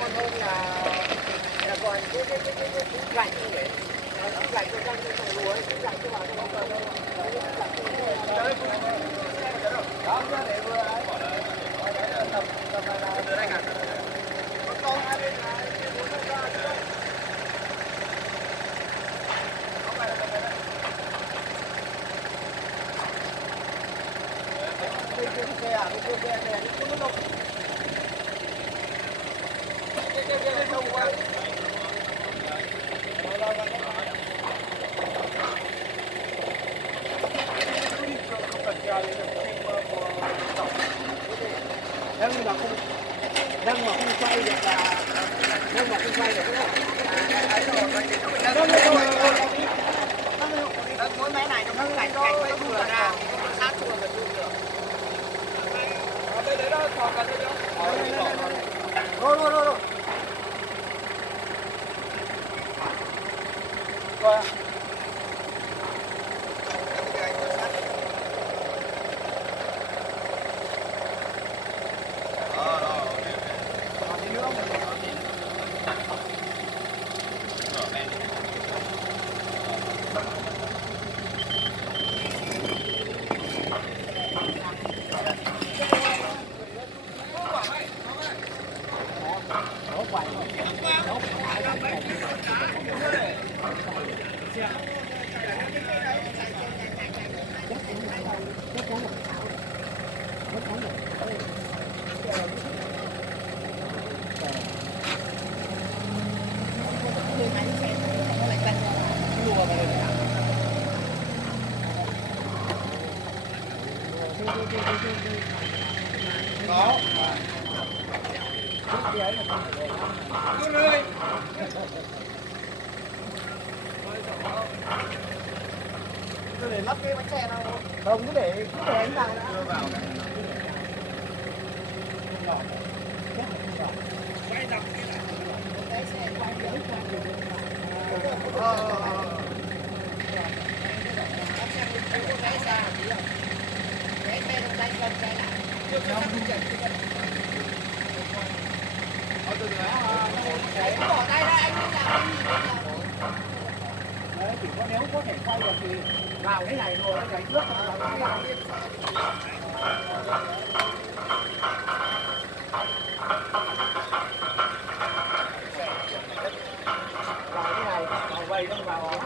ngon hơn là còn cái gạch như vậy, gạch trong lúa ấy, gạch cho vào trong bờ đâu, đó để vừa ấy, tầm là con hai bên là muốn nó ra chứ đâu, không phải là tầm này đâu, đây kia à, đây kia này, nó đâu. Nâng mà không quay được là nâng mà không quay được nâng mỗi máy này nó nâng gạch mới vừa ra sát chùa mà chùa được đây đấy đó thò cả đây đó rồi đó tôi để lắp cái bánh xe nào không cứ để anh vào đã bỏ tay ra anh đấy, chỉ có nếu có thể quay được thì vào cái này rồi cái trước vào cái này vào vầy không vào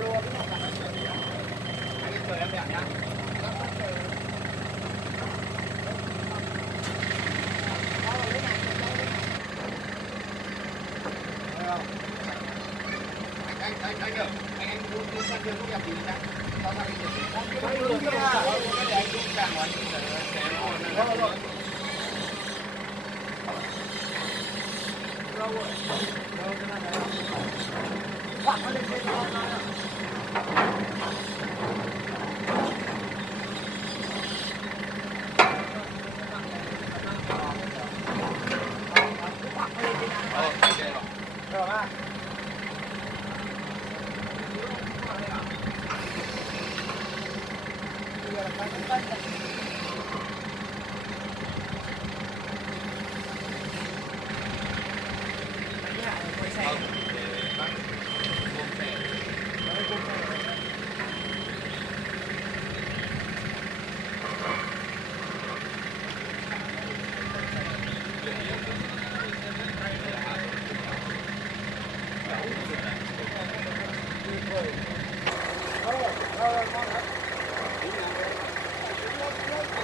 lùa cái này. Anh em chờ em đẹp nhá. anh muốn đi sang đường có gặp gì không? Tao sang cái đường kia. Cái để anh đi càng ngoài để nó. Đâu rồi? Đâu cái này. Quăng nó lên trên đó. Được à?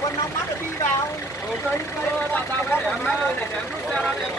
Con nóng mắt rồi đi vào. Cây làm sao để em rút ra để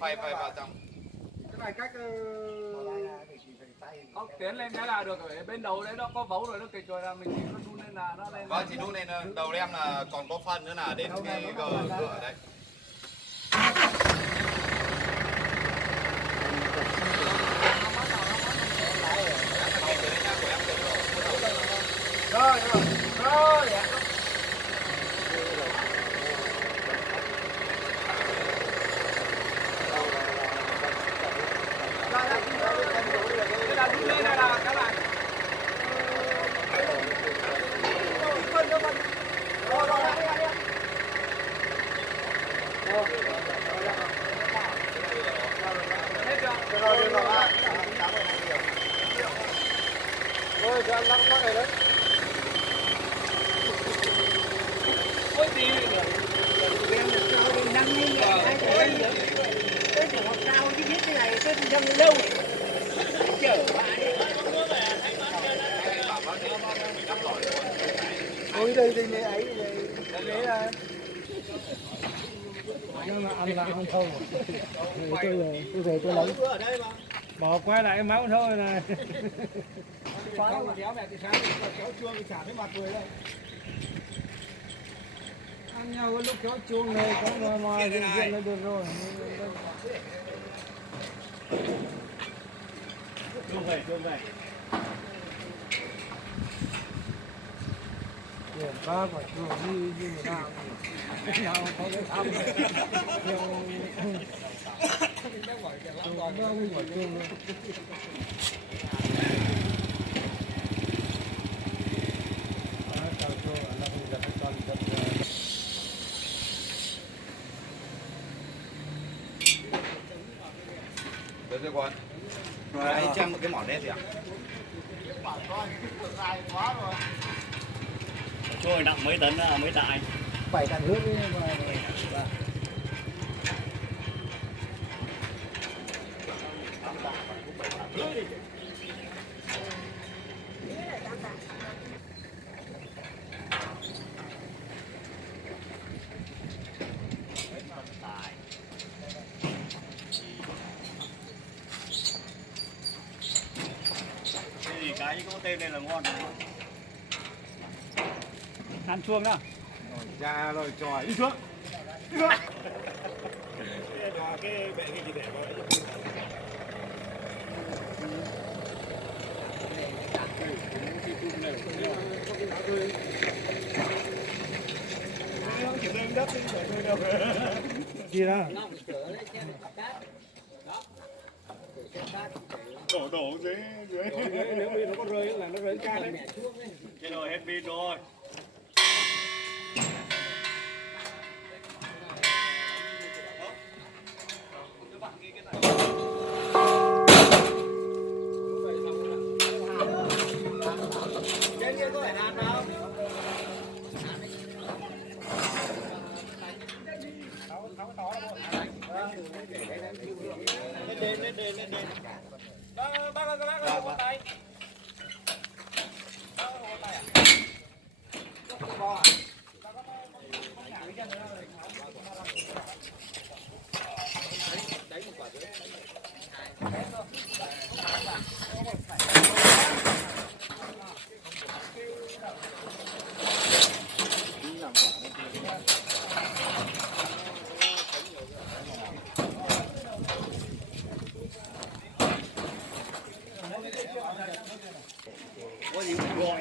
phải vào trong. Cái này cách tiến lên cái là được, ở bên đầu đấy nó có vấu rồi, nó kịch rồi là mình chỉ có đun lên là nó lên. Vâng, chỉ đun lên đầu em là còn có phân nữa là đến cái cửa đấy. rồi rồi. Cái là đun lên hay là cái này? Hết chưa? Rồi cho anh lắc này đấy. Ôi tí nữa. Năm nay ngày tới trường học cao chứ biết cái này tới dân lâu chở bà đi. đây thì này ấy đấy là ăn là không thâu. Tôi về tôi lấy. Bỏ quay lại cái máu thôi này. kéo mẹ thì sáng kéo chuông thì chả thấy mặt người đâu. Ăn nhau cái lúc kéo chuông này có mà diện là được rồi. Chuông về. Tiền ba quả chuông như người nào nào có cái thăm nhưng quả chuông luôn. Được rồi con. Đấy chăm một cái mỏ đen gì ạ? Trôi nặng mấy tấn mấy đại. 7 tấn nước ấy mà. Cái gì cái có tên này là ngon. Ăn chuông đó. Ra rồi tròi đi xuống. Cái bệ gì để vào Gì đó? Đổ dưới Nếu bị nó có rơi là nó rơi ca đấy. cái rồi hết pin rồi. trên kia có phải đàn đâu. Lên. Bác ơi, bác tay. Có gì cũng gọi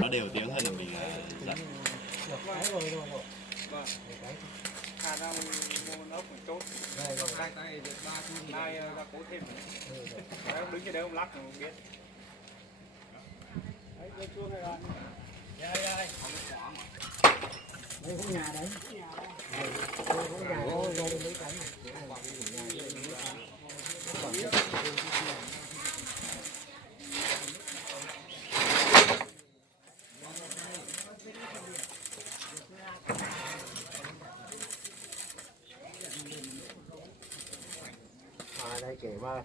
nó đều tiếng hơn là mình dặn. Khả năng mua nó cũng tốt. Đây còn hai tay được 3 chu nay ra cố thêm. Đấy, đứng trên đấy ông lắc rồi không biết. Đấy, cái chuông này rồi. Đây. Đây cũng nhà đấy. Đây cũng nhà đây mấy cánh. Đây kể mà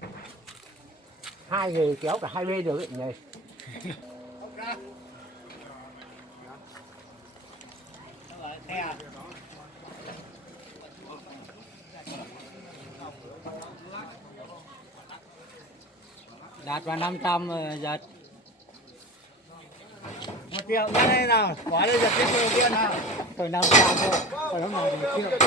hai người kéo cả hai bên được ấy nhỉ. Đạt vào 500 giật 1 triệu ra đây nào, quả đây giật cái đầu tiên nào. Rồi 500 thôi, còn lúc nào thì chưa.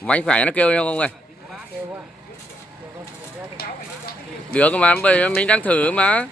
Bánh phải nó kêu nhau không ơi? Được mà, bởi vì mình đang thử mà.